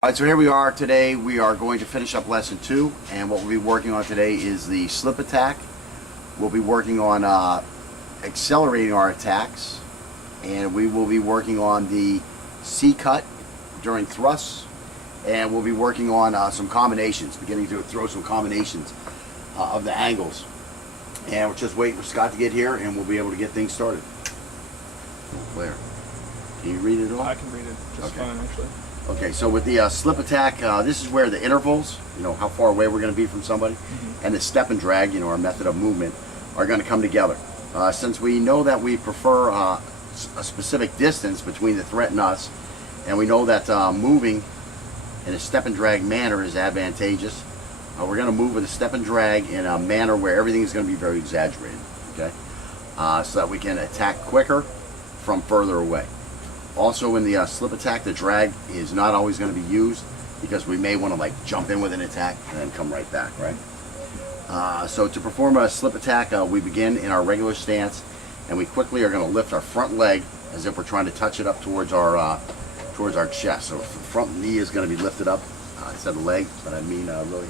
All right, so here we are today. We are going to finish up lesson 2, and what we'll be working on today is the slip attack. We'll be working on accelerating our attacks, and we will be working on the C-cut during thrusts, and we'll be working on some combinations, beginning to throw some combinations of the angles. And we're just waiting for Scott to get here, and we'll be able to get things started. Claire, can you read it all? I can read it just fine, actually. Okay, so with the slip attack, this is where the intervals, how far away we're going to be from somebody, and the step and drag, our method of movement, are going to come together. Since we know that we prefer a specific distance between the threat and us, and we know that moving in a step and drag manner is advantageous, we're going to move with a step and drag in a manner where everything is going to be very exaggerated, okay? So that we can attack quicker from further away. Also in the slip attack, the drag is not always going to be used because we may want to jump in with an attack and then come right back, right? So to perform a slip attack, we begin in our regular stance, and we quickly are going to lift our front leg as if we're trying to touch it up towards our chest. So the front knee is going to be lifted up. I said the leg, but I mean really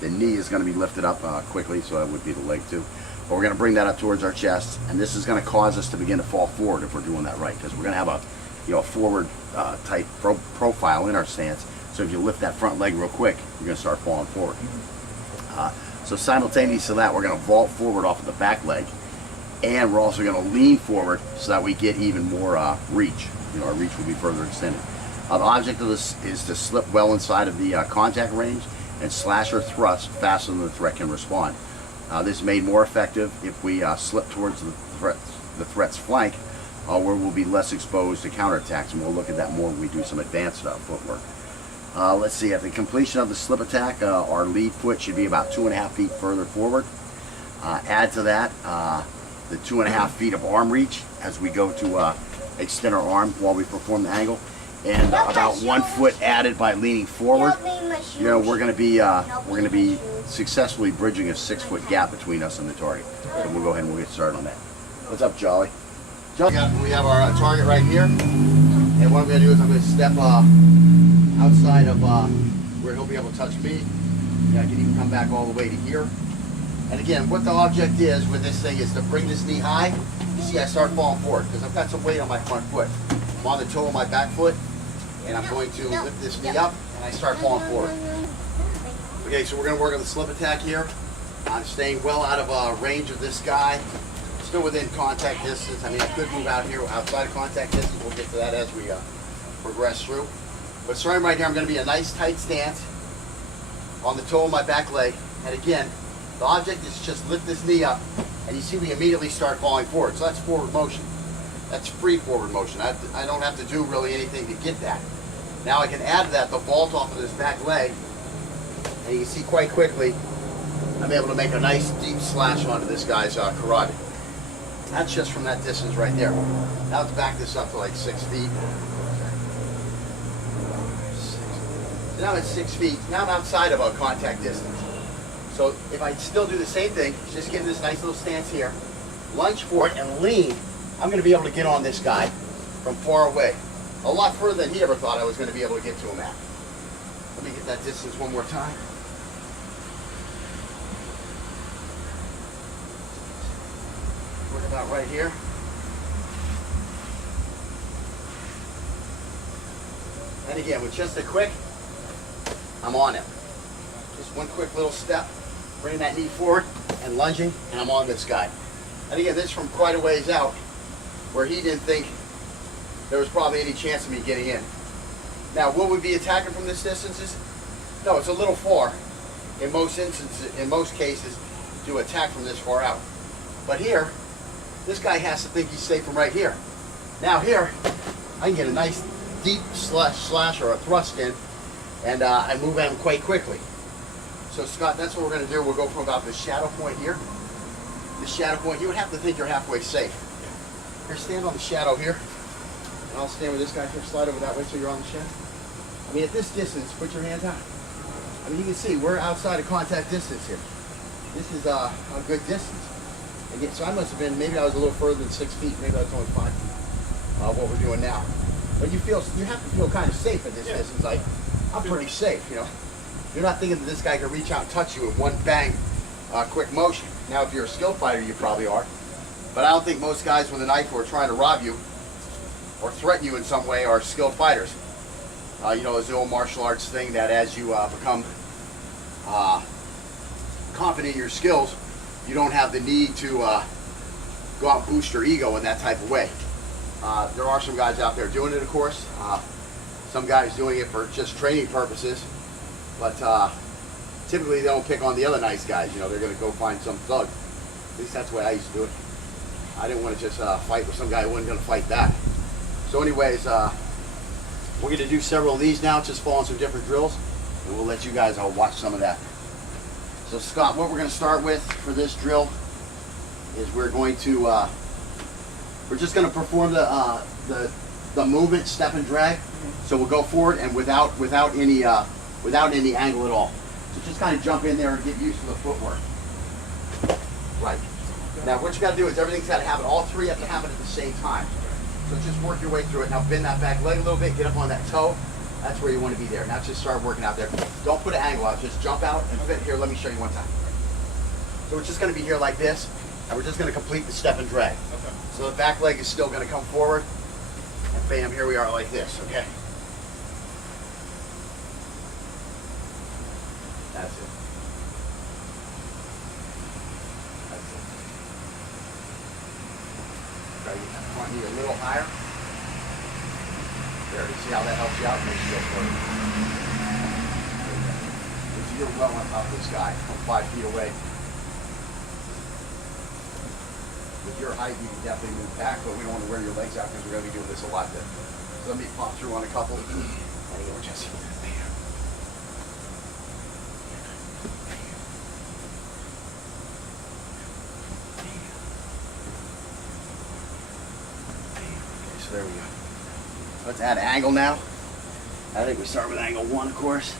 the knee is going to be lifted up quickly, so that would be the leg too. But we're going to bring that up towards our chest, and this is going to cause us to begin to fall forward if we're doing that right, because we're going to have a forward type profile in our stance. So if you lift that front leg real quick, you're going to start falling forward. So simultaneous to that, we're going to vault forward off of the back leg, and we're also going to lean forward so that we get even more reach. Our reach will be further extended. The object of this is to slip well inside of the contact range and slash or thrust faster than the threat can respond. This is made more effective if we slip towards the threat's flank, where we'll be less exposed to counterattacks, and we'll look at that more when we do some advanced footwork. Let's see, at the completion of the slip attack, our lead foot should be about 2.5 feet further forward. Add to that the 2.5 feet of arm reach as we go to extend our arm while we perform the angle, and about 1 foot added by leaning forward. We're going to be successfully bridging a 6-foot gap between us and the target. So we'll go ahead and we'll get started on that. What's up, Jolly? We have our target right here, and what I'm going to do is I'm going to step outside of where he'll be able to touch me. I can even come back all the way to here. And again, what the object is with this thing is to bring this knee high. You see, I start falling forward because I've got some weight on my front foot. I'm on the toe of my back foot, and I'm going to lift this knee up, and I start falling forward. Okay, so we're going to work on the slip attack here. I'm staying well out of range of this guy. Still within contact distance. I mean, I could move out here outside of contact distance. We'll get to that as we progress through. But starting right here, I'm going to be in a nice tight stance on the toe of my back leg. And again, the object is just lift this knee up, and you see we immediately start falling forward. So that's forward motion. That's free forward motion. I don't have to do really anything to get that. Now I can add to that the vault off of this back leg, and you can see quite quickly I'm able to make a nice deep slash onto this guy's carotid. That's just from that distance right there. Now let's back this up to like 6 feet. So now I'm at 6 feet. Now I'm outside of a contact distance. So if I still do the same thing, just get in this nice little stance here, lunge forward and lean, I'm going to be able to get on this guy from far away. A lot further than he ever thought I was going to be able to get to him at. Let me get that distance one more time. About right here. And again, with just a quick, I'm on him. Just one quick little step, bringing that knee forward and lunging, and I'm on this guy. And again, this is from quite a ways out, where he didn't think there was probably any chance of me getting in. Now, will we be attacking from this distance? No, it's a little far in most instances, in most cases, to attack from this far out. But here, this guy has to think he's safe from right here. Now here, I can get a nice deep slash or a thrust in, and I move at him quite quickly. So Scott, that's what we're going to do. We'll go from about the shadow point here. The shadow point, you would have to think you're halfway safe. Here, stand on the shadow here, and I'll stand with this guy here, slide over that way so you're on the shadow. I mean, at this distance, put your hands out. I mean, you can see we're outside of contact distance here. This is a good distance. Again, so I must have been, maybe I was a little further than 6 feet, maybe I was only 5 feet, what we're doing now. But you have to feel kind of safe at this distance. Like, I'm pretty safe, you know. You're not thinking that this guy can reach out and touch you in one bang, quick motion. Now, if you're a skilled fighter, you probably are. But I don't think most guys with a knife who are trying to rob you or threaten you in some way are skilled fighters. You know, it's the old martial arts thing that as you become confident in your skills, you don't have the need to go out and boost your ego in that type of way. There are some guys out there doing it, of course. Some guys doing it for just training purposes, but typically they don't pick on the other nice guys. You know, they're going to go find some thug. At least that's the way I used to do it. I didn't want to just fight with some guy who wasn't going to fight back. So anyways, we're going to do several of these now, just following some different drills, and we'll let you guys watch some of that. So Scott, what we're going to start with for this drill is we're just going to perform the movement, step and drag. So we'll go forward and without any angle at all. So just kind of jump in there and get used to the footwork. Right. Now what you got to do is everything's got to happen. All three have to happen at the same time. So just work your way through it. Now bend that back leg a little bit. Get up on that toe. That's where you want to be there. Now just start working out there. Don't put an angle out. Just jump out and fit. Here, let me show you one time. So we're just going to be here like this, and we're just going to complete the step and drag. Okay. So the back leg is still going to come forward, and bam, here we are like this, okay? That's it. That's it. Try to get that front knee a little higher. There, you see how that helps you out? Makes you go forward. So you're well on top of this guy, from 5 feet away. With your height, you can definitely move back, but we don't want to wear your legs out because we're going to be doing this a lot there. So let me pop through on a couple. There you go, Jesse. Okay, so there we go. Let's add angle now. I think we start with angle 1, of course.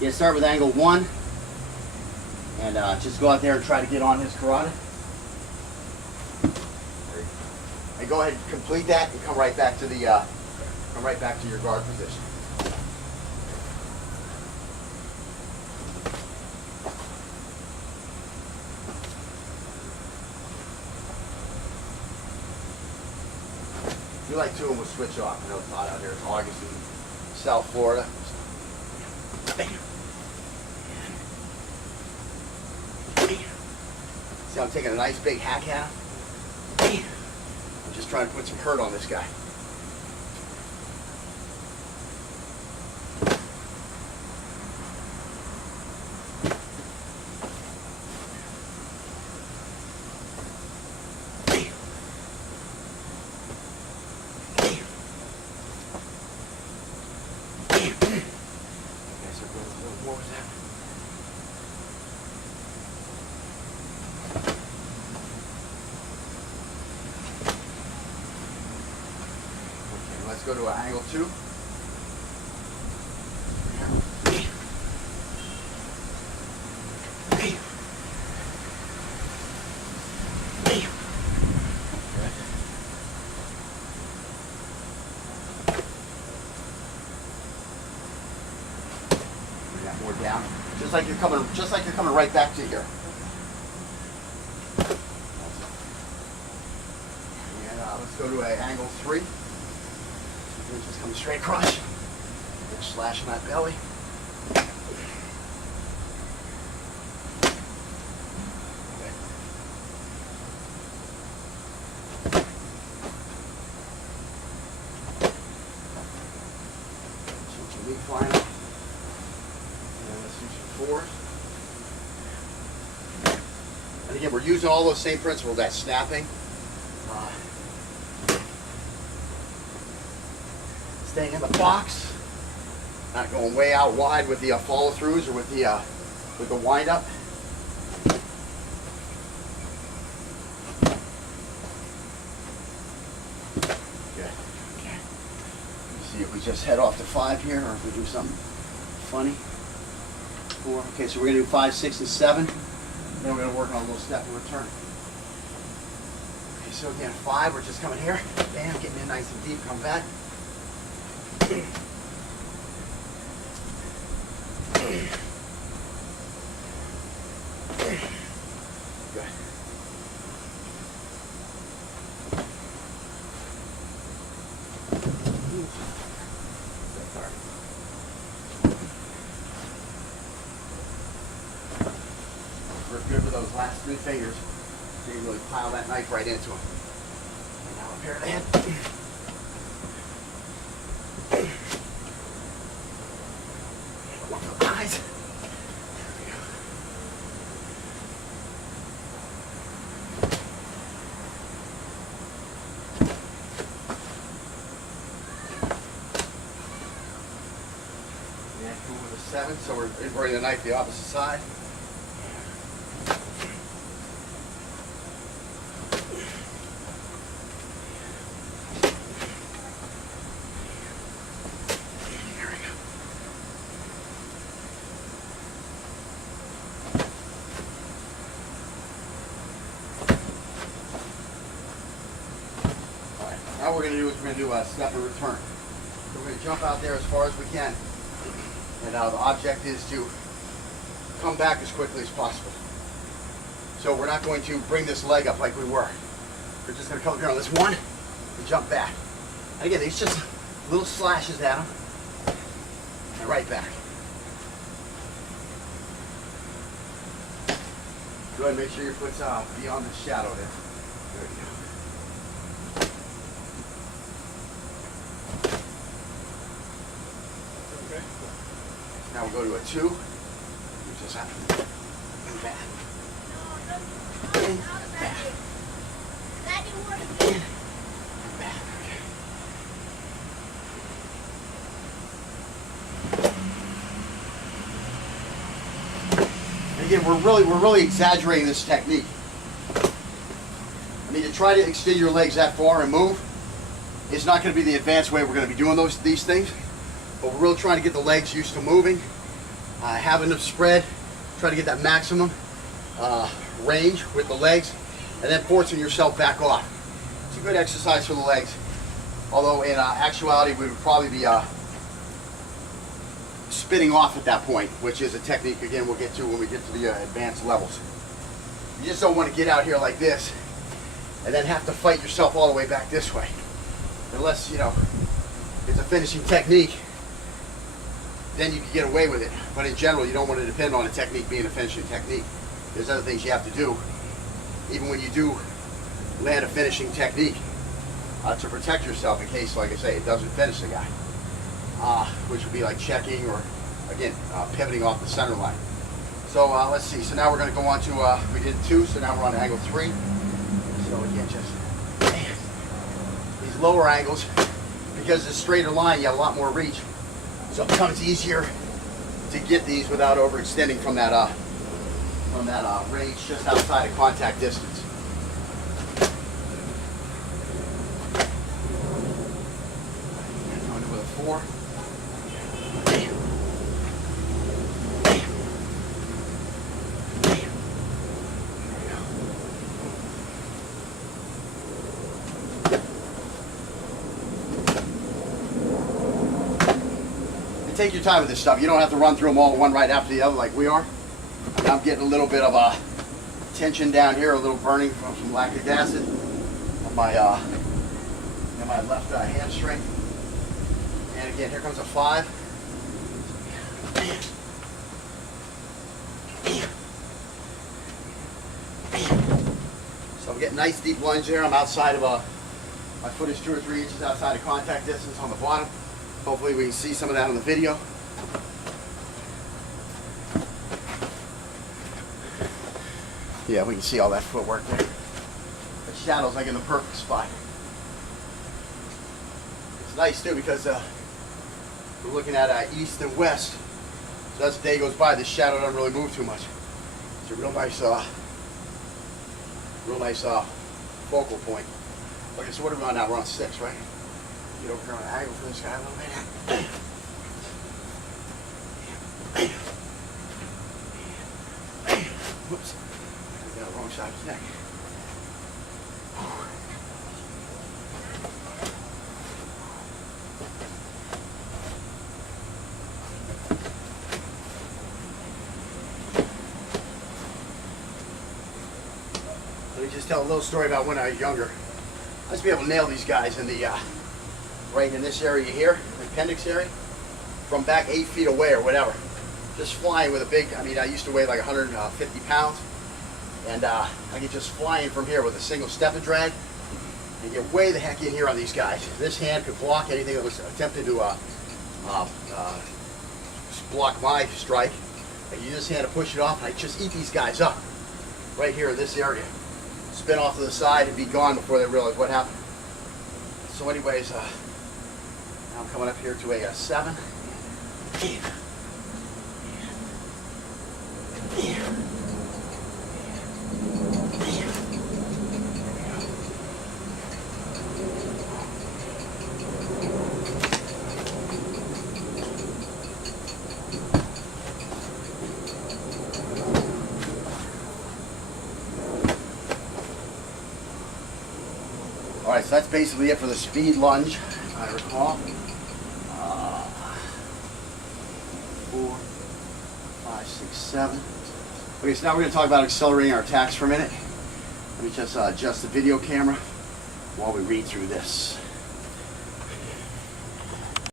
Yeah, start with angle 1. And just go out there and try to get on his carotid. And go ahead and complete that and come right back to your guard position. We like 2 of them will switch off. I know it's hot out here. It's August in South Florida. See, I'm taking a nice big hack half. I'm just trying to put some hurt on this guy. What was that? Okay, let's go to an angle 2. More down, just like you're coming right back to here. And let's go to an angle 3. Just come straight across. Just slashing that belly. Switch your knee flying up. And again, we're using all those same principles, that snapping, staying in the box, not going way out wide with the follow-throughs or with the wind-up. Good. Okay. Let's see if we just head off to 5 here, or if we do something funny. 4. Okay, so we're going to do 5, 6, and 7. Then we're going to work on a little step and return. Okay, so again, 5, we're just coming here. Bam, getting in nice and deep, come back. We're good with those last 3 fingers. So you really pile that knife right into them. And now up here at the head. One for the eyes. There we go. And go with a 7, so we're bringing the knife the opposite side. Now what we're going to do is we're going to do a step and return. So we're going to jump out there as far as we can. And the object is to come back as quickly as possible. So we're not going to bring this leg up like we were. We're just going to come here on this one and jump back. And again, these just little slashes at them. And right back. Go ahead and make sure your foot's beyond the shadow there. There we go. Now we'll go to a 2. You just have to move back. In, back. In, back. And again, we're really exaggerating this technique. I mean, to try to extend your legs that far and move is not going to be the advanced way we're going to be doing these things. But we're really trying to get the legs used to moving, having them spread, try to get that maximum range with the legs, and then forcing yourself back off. It's a good exercise for the legs, although in actuality we would probably be spinning off at that point, which is a technique, again, we'll get to when we get to the advanced levels. You just don't want to get out here like this and then have to fight yourself all the way back this way. Unless, you know, it's a finishing technique, then you can get away with it. But in general, you don't want to depend on a technique being a finishing technique. There's other things you have to do, even when you do land a finishing technique, to protect yourself in case, like I say, it doesn't finish the guy. Which would be like checking or, again, pivoting off the center line. So let's see, so now we're going to go on to, we did 2, so now we're on angle 3. So again, just these lower angles, because it's a straighter line, you have a lot more reach. So it becomes easier to get these without overextending from that range just outside of contact distance. And going with a 4. Take your time with this stuff. You don't have to run through them all one right after the other like we are. I'm getting a little bit of a tension down here, a little burning from some lactic acid on my left hamstring. And again, here comes a 5. So I'm getting nice deep lunge there. I'm outside of my foot is 2 or 3 inches outside of contact distance on the bottom. Hopefully we can see some of that on the video. Yeah, we can see all that footwork there. The shadow's like in the perfect spot. It's nice too because we're looking at east and west. So as the day goes by, the shadow doesn't really move too much. It's a real nice focal point. Okay, so what are we on now? We're on 6, right? Get over here on an angle for this guy a little bit. Whoops. I got the wrong side of his neck. me just tell a little story about when I was younger. I used to be able to nail these guys in the right in this area here, the appendix area, from back 8 feet away or whatever. Just flying with a big, I mean, I used to weigh like 150 pounds, and I could just fly in from here with a single step and drag and get way the heck in here on these guys. This hand could block anything that was attempting to block my strike. I use this hand to push it off, and I just eat these guys up right here in this area. Spin off to the side and be gone before they realize what happened. So anyways, now I'm coming up here to a 7. All right, so that's basically it for the speed lunge, if I recall. 4, 5, 6, 7. Okay, so now we're going to talk about accelerating our attacks for a minute. Let me just adjust the video camera while we read through this.